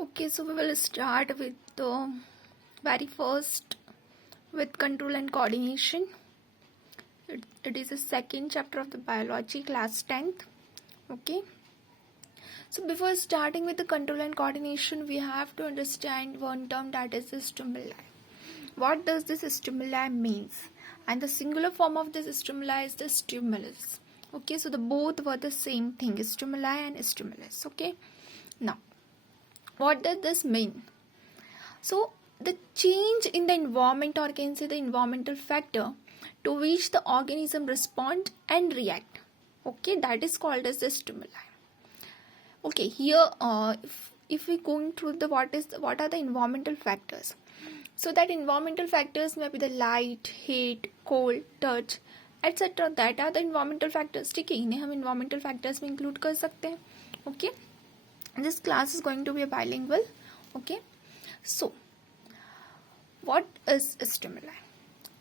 Okay, so we will start with the very first with control and coordination. It is the second chapter of the biology, class 10th. Okay, so before starting with the control and coordination, we have to understand one term, that is the stimuli. What does this stimuli means? And the singular form of this stimuli is the stimulus. Okay, so the both were the same thing, stimuli and stimulus. Okay, now what does this mean? So the change in the environment, or can say the environmental factor, to which the organism respond and react, okay, that is called as the stimuli. Okay, here if we going through the what are the environmental factors, so that environmental factors may be the light, heat, cold, touch, etc. that are the environmental factors. ठीक है, इन्हें हम environmental factors में include कर सकते हैं. Okay, this class is going to be a bilingual. Okay, so what is stimuli?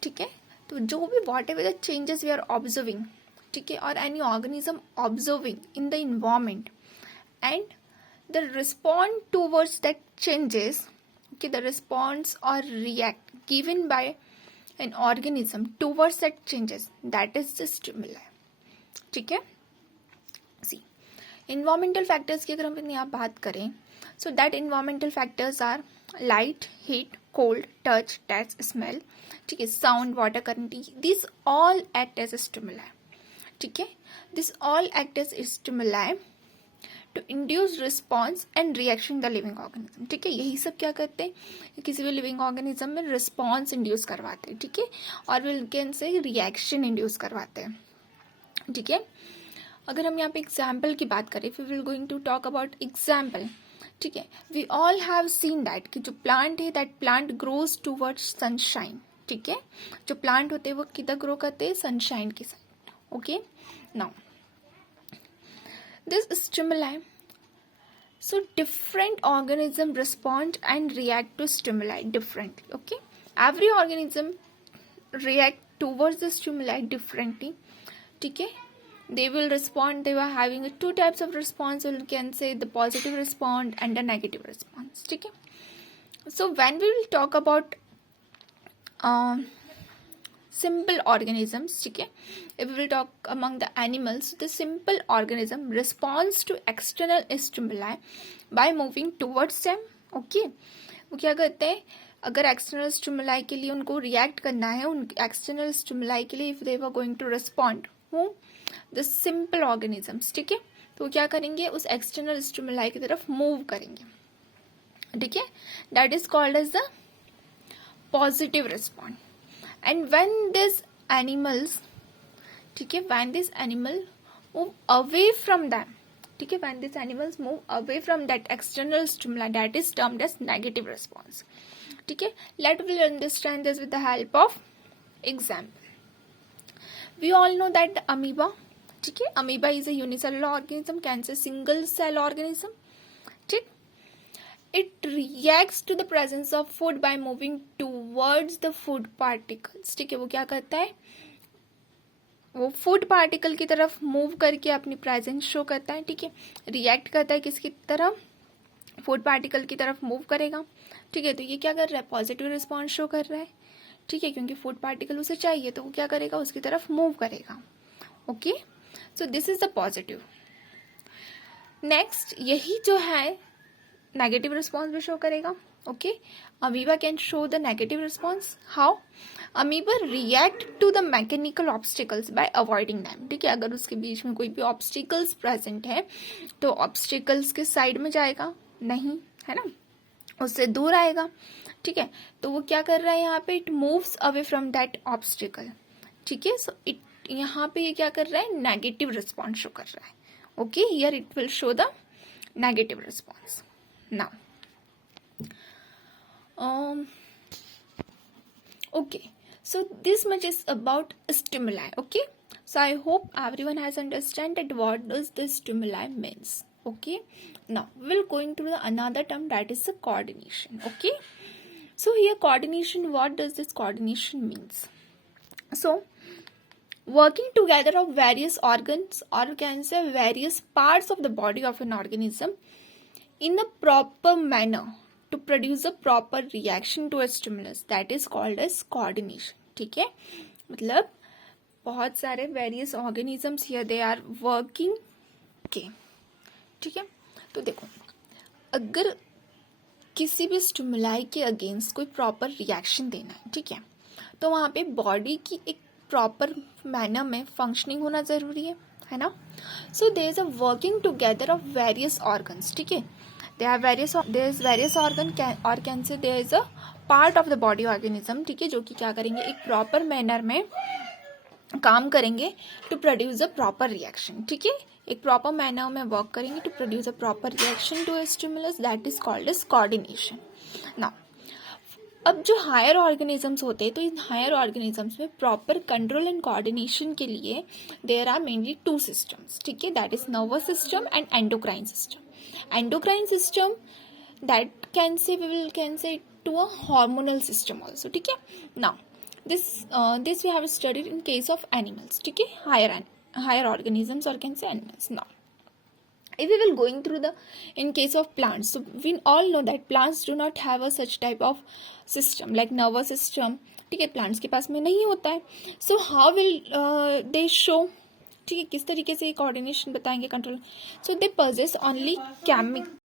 ठीक है, तो जो भी whatever the changes we are observing, ठीक है, or any organism observing in the environment and the response towards that changes, okay, the response or react given by an organism towards that changes, that is the stimuli. ठीक है, see environmental factors की अगर हम यहाँ बात करें, so that environmental factors are light, heat, cold, touch, taste, smell, ठीक है, sound, water, current, these all act as a stimuli. ठीक है, this all act as stimuli to induce response and reaction the living organism. ठीक है, यही सब क्या करते हैं, किसी भी लिविंग ऑर्गेनिज्म में रिस्पॉन्स इंड्यूस करवाते हैं. ठीक है, और will can say reaction induce करवाते हैं. ठीक है, अगर हम यहाँ पे एग्जाम्पल की बात करें, we will going to talk about example. ठीक है, we all have seen that कि जो प्लांट है, that plant grows towards sunshine. ठीक है, जो प्लांट होते हैं वो किधर ग्रो करते हैं, सनशाइन की side. Okay, now this stimuli, so different organism respond and react to stimuli differently. Okay, every organism react towards the stimuli differently. ठीक है, they will respond, they were having two types of response, you can say the positive response and the negative response. ठीक है, so when we will talk about simple organisms, ठीक है, if we will talk among the animals, the simple organism responds to external stimuli by moving towards them. okay, वो क्या करते हैं, अगर external stimuli के लिए उनको रिएक्ट करना है, उन एक्सटर्नल स्टिमुलाई के लिए, if they were going to respond, who the simple organisms, ठीक है, तो वो क्या करेंगे, उस एक्सटर्नल स्टिमुलाई की तरफ मूव करेंगे. ठीक है, that is called as the positive respond. And when these animals, ठीक है, when these animal move away from them, ठीक है, when these animals move away from that external stimuli, that is termed as negative response. ठीक है, let us understand this with the help of example. We all know that the amoeba, ठीक है, amoeba is a unicellular organism, can say single cell organism. ठीक, it reacts to the presence of food by moving towards the food particles. ठीक है, वो क्या करता है, वो फूड पार्टिकल की तरफ मूव करके अपनी प्रेजेंस शो करता है. ठीक है, रिएक्ट करता है किसकी तरफ, फूड पार्टिकल की तरफ मूव करेगा. ठीक है, तो ये क्या कर रहा है, पॉजिटिव रिस्पॉन्स शो कर रहा है. ठीक है, क्योंकि फूड पार्टिकल उसे चाहिए, तो वो क्या करेगा, उसकी तरफ मूव करेगा. Okay, so this is the positive. Next, यही जो है नेगेटिव रिस्पॉन्स भी शो करेगा. Okay, amoeba can show the negative response. How, amoeba react to the mechanical obstacles by avoiding them. ठीक है, अगर उसके बीच में कोई भी ऑब्स्टिकल्स प्रेजेंट है, तो ऑब्स्टिकल्स के साइड में जाएगा नहीं, है ना, उससे दूर आएगा. ठीक है, तो वो क्या कर रहा है यहाँ पे, it moves away from that obstacle. ठीक है, सो इट यहाँ पे ये क्या कर रहा है, नेगेटिव रिस्पॉन्स शो कर रहा है. Okay, here it will show the negative response. Now, okay, so this much is about stimuli. Okay, so I hope everyone has understand that what does the stimuli means. Okay, now we'll going to the another term, that is the coordination. Okay, so here coordination, what does this coordination means? So working together of various organs, or can say various parts of the body of an organism, in a proper manner to produce a proper reaction to a stimulus, that is called as coordination. ठीक है, मतलब बहुत सारे various organisms here they are working के. ठीक है, तो देखो अगर किसी भी स्टिमुलाई के अगेंस्ट कोई प्रॉपर रिएक्शन देना है, ठीक है, तो वहाँ पे बॉडी की एक प्रॉपर मैनर में फंक्शनिंग होना ज़रूरी है ना. So there is a working together of various organs. ठीक है, देयर इज वेरियस ऑर्गन और can say there is a part of the body organism. ठीक है, जो कि क्या करेंगे, एक प्रॉपर मैनर में काम करेंगे to produce a proper reaction. ठीक है, एक प्रॉपर मैनर में वर्क करेंगे to produce a proper reaction to a stimulus, that is called as coordination. Now अब जो हायर ऑर्गेनिजम्स होते हैं, तो इन हायर ऑर्गेनिजम्स में प्रॉपर कंट्रोल एंड कोऑर्डिनेशन के लिए there are mainly two systems. ठीक है, that is nervous system and endocrine system. Endocrine system that can say to a hormonal system also. ठीक है, now this we have studied in case of animals. ठीक है, higher organisms or can say animals. Now if we will going through the in case of plants, so we all know that plants do not have a such type of system like nervous system. ठीक है, plants के पास में नहीं होता है. So how will they show, ठीक है, किस तरीके से कोऑर्डिनेशन बताएंगे, कंट्रोल. सो दे possess only chemical